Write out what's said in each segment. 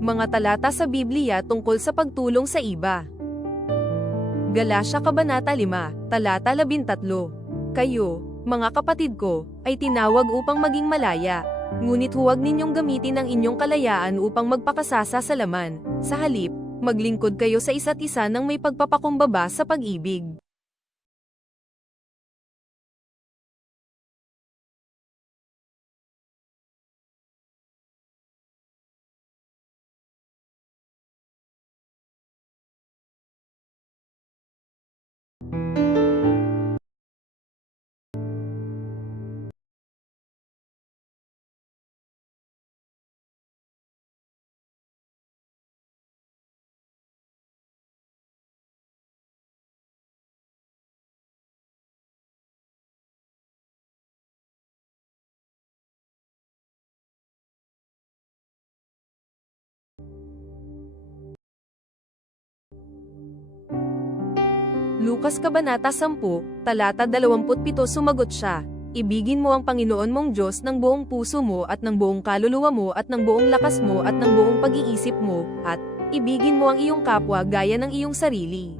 Mga talata sa Biblia tungkol sa pagtulong sa iba. Galasya Kabanata 5, Talata 13. Kayo, mga kapatid ko, ay tinawag upang maging malaya. Ngunit huwag ninyong gamitin ang inyong kalayaan upang magpakasasa sa laman. Sa halip, maglingkod kayo sa isa't isa ng may pagpapakumbaba sa pag-ibig. Lukas Kabanata 10, Talata 27. Sumagot siya, ibigin mo ang Panginoon mong Diyos ng buong puso mo at ng buong kaluluwa mo at ng buong lakas mo at ng buong pag-iisip mo, at ibigin mo ang iyong kapwa gaya ng iyong sarili.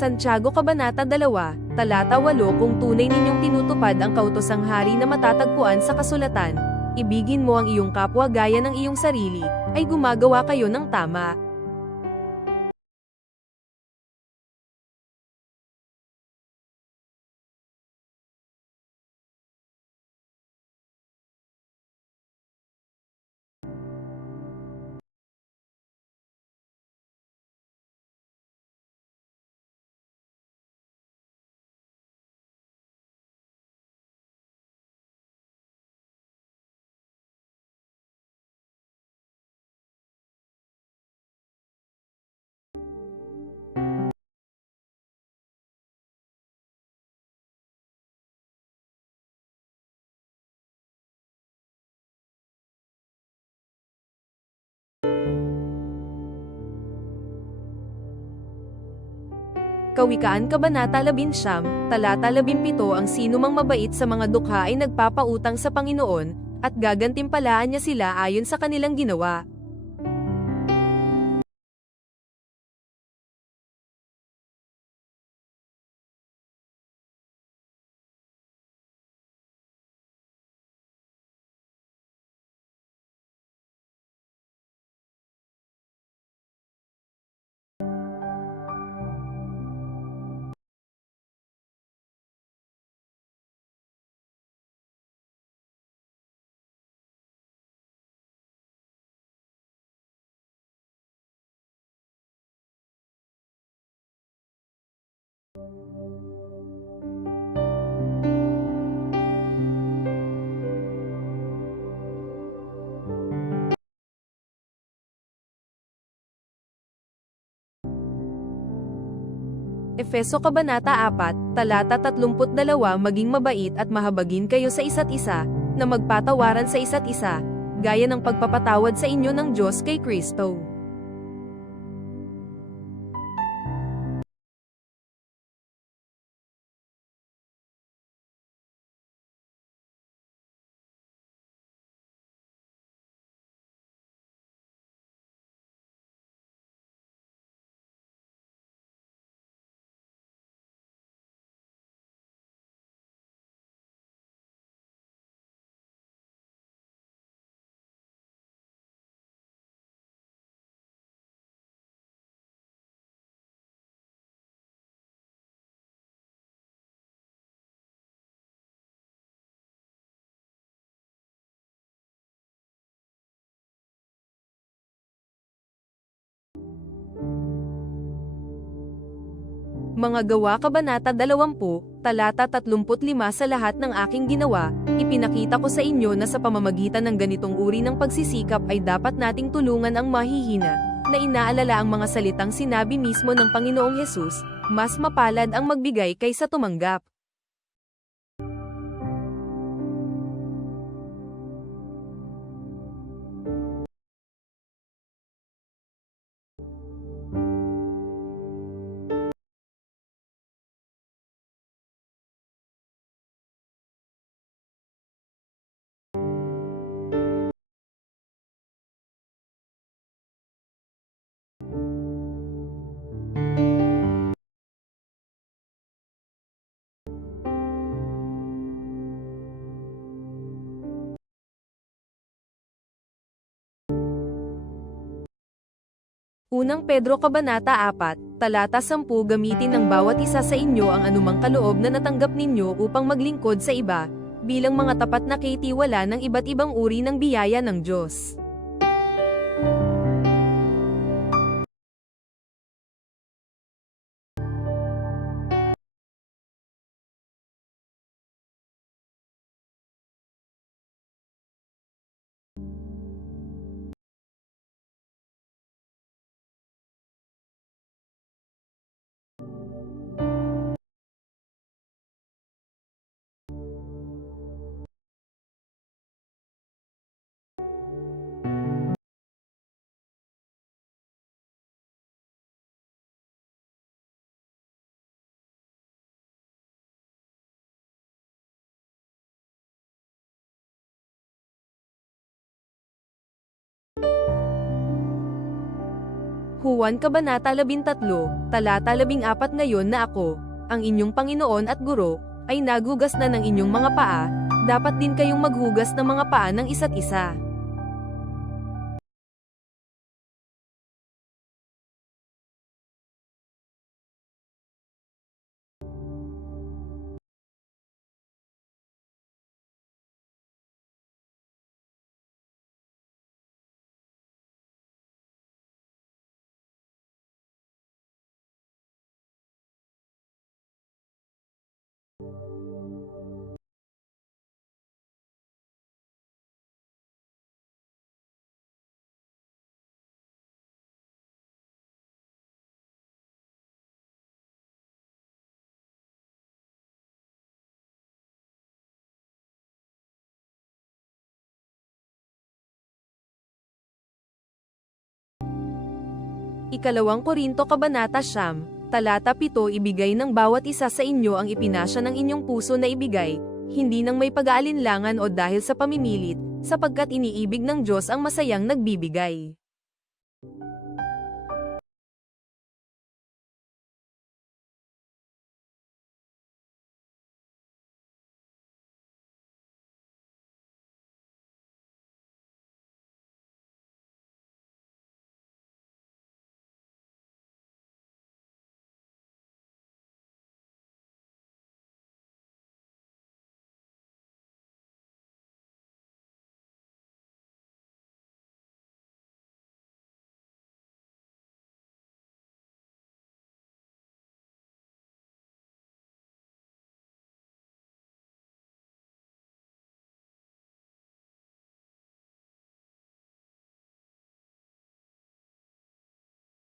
Santiago Kabanata 2, Talata 8. Kung tunay ninyong tinutupad ang kautosang hari na matatagpuan sa kasulatan, ibigin mo ang iyong kapwa gaya ng iyong sarili, ay gumagawa kayo ng tama. Kawikaan Kabanata 11, Talata 17. Ang sinumang mabait sa mga dukha ay nagpapautang sa Panginoon, at gagantimpalaan niya sila ayon sa kanilang ginawa. Efeso Kabanata 4, Talata 32. Maging mabait at mahabagin kayo sa isa't isa, na magpatawaran sa isa't isa, gaya ng pagpapatawad sa inyo ng Diyos kay Kristo. Mga Gawa Kabanata 20, talata 35 Sa lahat ng aking ginawa, ipinakita ko sa inyo na sa pamamagitan ng ganitong uri ng pagsisikap ay dapat nating tulungan ang mahihina, na inaalala ang mga salitang sinabi mismo ng Panginoong Hesus, mas mapalad ang magbigay kaysa tumanggap. Unang Pedro Kabanata 4, talata 10 Gamitin ng bawat isa sa inyo ang anumang kaloob na natanggap ninyo upang maglingkod sa iba, bilang mga tapat na kaitiwala ng iba't ibang uri ng biyaya ng Diyos. Juan Kabanata 13, talata 14 Ngayon na ako, ang inyong Panginoon at Guro, ay naghugas na ng inyong mga paa, dapat din kayong maghugas ng mga paa ng isa't isa. Ikalawang Korinto Kabanata 9, talata 7 Ibigay ng bawat isa sa inyo ang ipinasya ng inyong puso na ibigay, hindi nang may pag-aalinlangan o dahil sa pamimilit, sapagkat iniibig ng Diyos ang masayang nagbibigay.